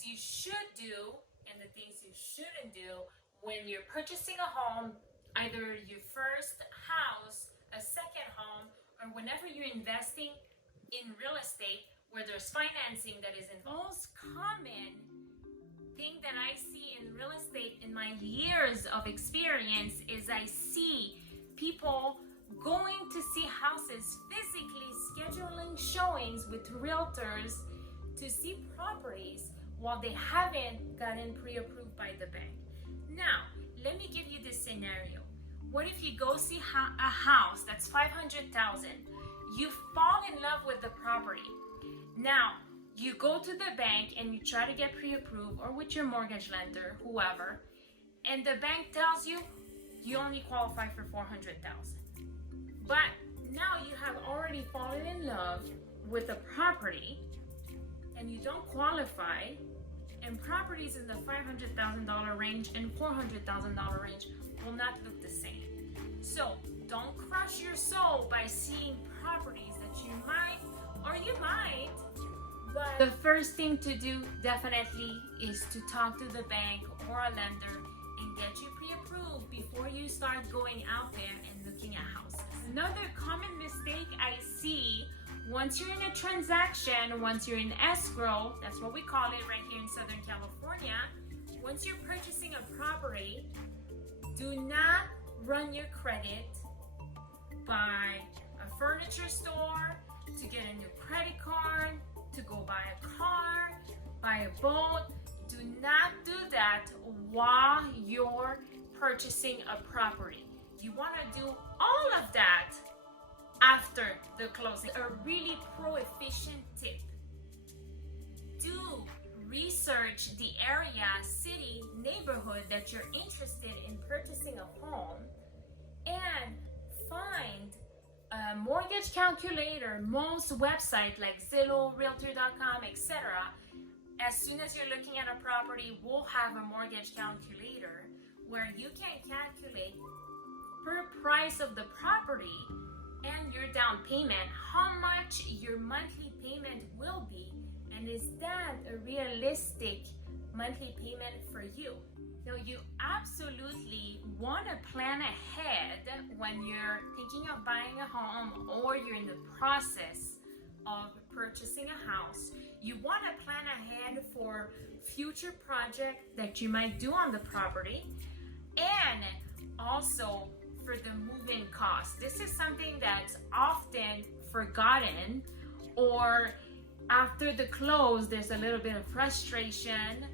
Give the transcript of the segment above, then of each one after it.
things you should do and the things you shouldn't do when you're purchasing a home, either your first house, a second home, or whenever you're investing in real estate where there's financing that is involved. Most common thing that I see in real estate in my years of experience is I see people going to see houses, physically scheduling showings with realtors to see properties while they haven't gotten pre-approved by the bank. Now, let me give you this scenario. What if you go see a house that's $500,000? You fall in love with the property. Now, you go to the bank and you try to get pre-approved, or with your mortgage lender, whoever, and the bank tells you you only qualify for $400,000. But now you have already fallen in love with the property and you don't qualify, and properties in the $500,000 range and $400,000 range will not look the same. So don't crush your soul by seeing properties that you might, or you might, but the first thing to do definitely is to talk to the bank or a lender and get you pre-approved before you start going out there and looking at houses. Another common mistake I see, once you're in a transaction, once you're in escrow, that's what we call it right here in Southern California, once you're purchasing a property, do not run your credit by a furniture store, to get a new credit card, to go buy a car, buy a boat. Do not do that while you're purchasing a property. You want to do all of that after the closing. A really pro-efficient tip: do research the area, city, neighborhood that you're interested in purchasing a home, and find a mortgage calculator. Most websites like Zillow, Realtor.com, etc., as soon as you're looking at a property, will have a mortgage calculator where you can calculate per price of the property and your down payment how much your monthly payment will be, and is that a realistic monthly payment for you. So you absolutely want to plan ahead when you're thinking of buying a home or you're in the process of purchasing a house. You want to plan ahead for future projects that you might do on the property, and also for the move-in cost. This is something that's often forgotten, or after the close there's a little bit of frustration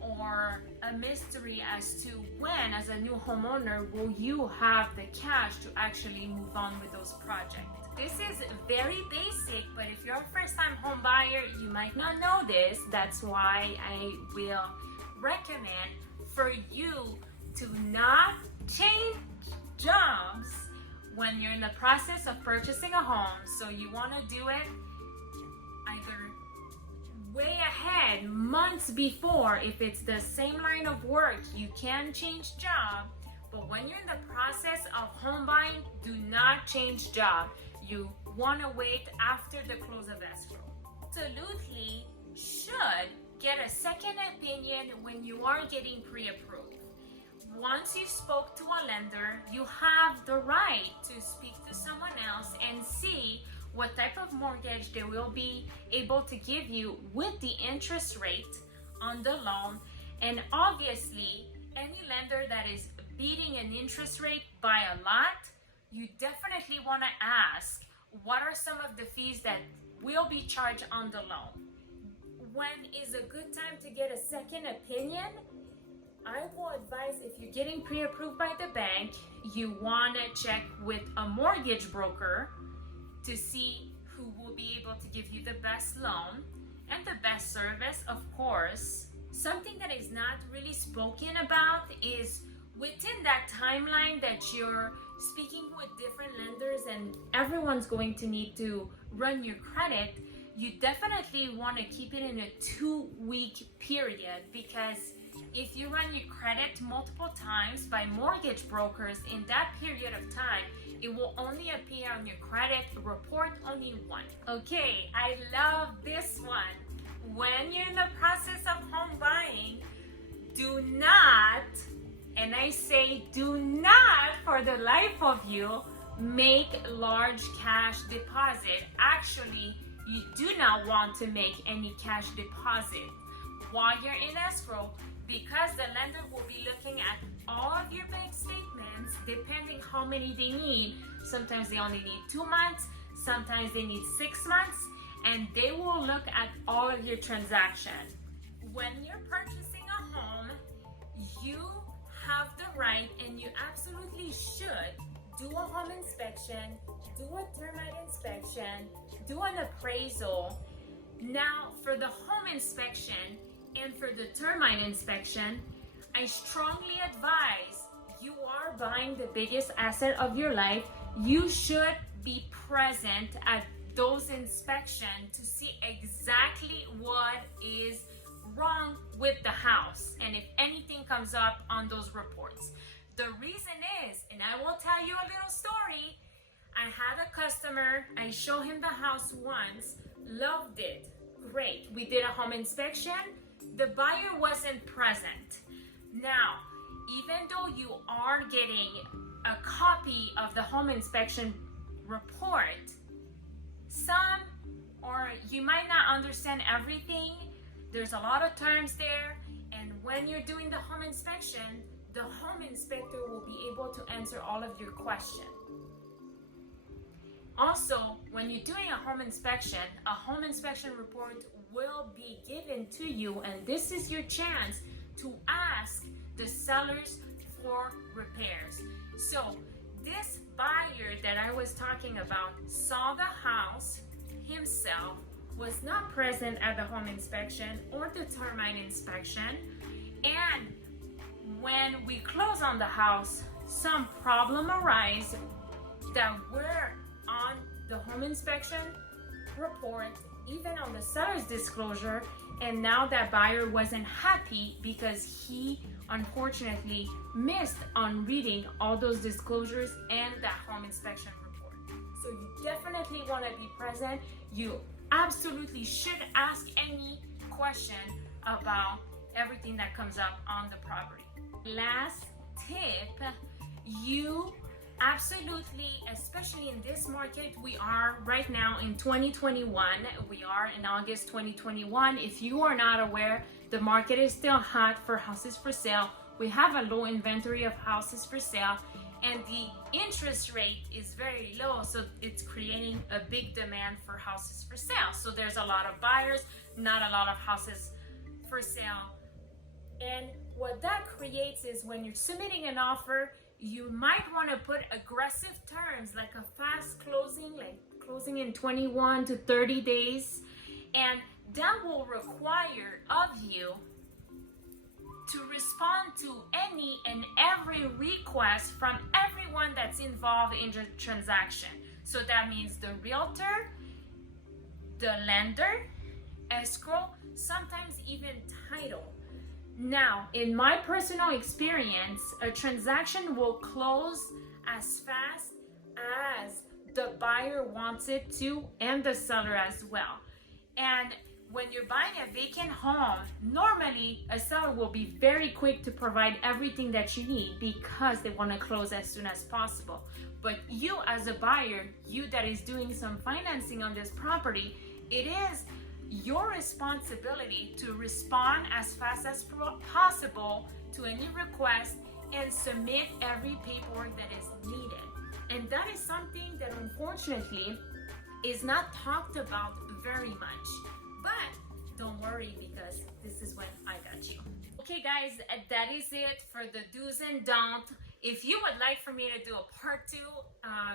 or a mystery as to when, as a new homeowner, will you have the cash to actually move on with those projects. This is very basic, but if you're a first-time home buyer, you might not know this. That's why I will recommend for you to not change jobs when you're in the process of purchasing a home. So you want to do it either way ahead, months before. If it's the same line of work, you can change job, but when you're in the process of home buying, do not change job. You want to wait after the close of escrow. Absolutely should get a second opinion when you are getting pre-approved. Once you spoke to a lender, you have the right to speak to someone else and see what type of mortgage they will be able to give you with the interest rate on the loan. And obviously, any lender that is beating an interest rate by a lot, you definitely want to ask, what are some of the fees that will be charged on the loan? When is a good time to get a second opinion? I will advise, if you're getting pre-approved by the bank, you want to check with a mortgage broker to see who will be able to give you the best loan and the best service, of course. Something that is not really spoken about is within that timeline that you're speaking with different lenders and everyone's going to need to run your credit, you definitely want to keep it in a 2-week period, because if you run your credit multiple times by mortgage brokers in that period of time, it will only appear on your credit report only once. Okay, I love this one. when you're in the process of home buying, do not, and I say do not for the life of you, make large cash deposit. Actually, you do not want to make any cash deposit while you're in escrow, because the lender will be looking at all of your bank statements depending how many they need. Sometimes they only need 2 months, sometimes they need 6 months, and they will look at all of your transactions. When you're purchasing a home, you have the right, and you absolutely should, do a home inspection, do a termite inspection, do an appraisal. Now, for the home inspection and for the termite inspection, I strongly advise, you are buying the biggest asset of your life. You should be present at those inspections to see exactly what is wrong with the house and if anything comes up on those reports. The reason is, and I will tell you a little story, I had a customer, I showed him the house once, loved it, great. We did a home inspection, the buyer wasn't present. Now, even though you are getting a copy of the home inspection report, some, or you might not understand everything, there's a lot of terms there, and when you're doing the home inspection, the home inspector will be able to answer all of your questions. Also, when you're doing a home inspection report will be given to you, and this is your chance to ask the sellers for repairs. So this buyer that I was talking about saw the house himself, was not present at the home inspection or the termite inspection, and when we close on the house, some problem arise that were on the home inspection report, even on the seller's disclosure, and now that buyer wasn't happy because he unfortunately missed on reading all those disclosures and that home inspection report. So you definitely want to be present. You absolutely should ask any question about everything that comes up on the property. Last tip, you absolutely, especially in this market, we are right now in 2021, we are in August 2021. If you are not aware, the market is still hot for houses for sale. We have a low inventory of houses for sale, and the interest rate is very low, so it's creating a big demand for houses for sale. So there's a lot of buyers, not a lot of houses for sale. And what that creates is, when you're submitting an offer, you might want to put aggressive terms like a fast closing, like closing in 21 to 30 days. And that will require of you to respond to any and every request from everyone that's involved in the transaction. So that means the realtor, the lender, escrow, sometimes even title. Now, in my personal experience, a transaction will close as fast as the buyer wants it to, and the seller as well. And when you're buying a vacant home, normally a seller will be very quick to provide everything that you need because they want to close as soon as possible. But you as a buyer, you that is doing some financing on this property, it is your responsibility to respond as fast as possible to any request and submit every paperwork that is needed. And that is something that unfortunately is not talked about very much. But don't worry, because this is when I got you. Okay guys, that is it for the do's and don'ts. If you would like for me to do a part 2,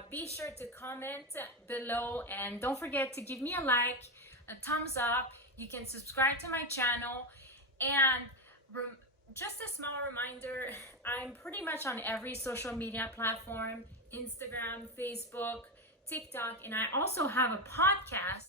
be sure to comment below, and don't forget to give me a like, a thumbs up. You can subscribe to my channel, and just a small reminder, I'm pretty much on every social media platform: Instagram, Facebook, TikTok, and I also have a podcast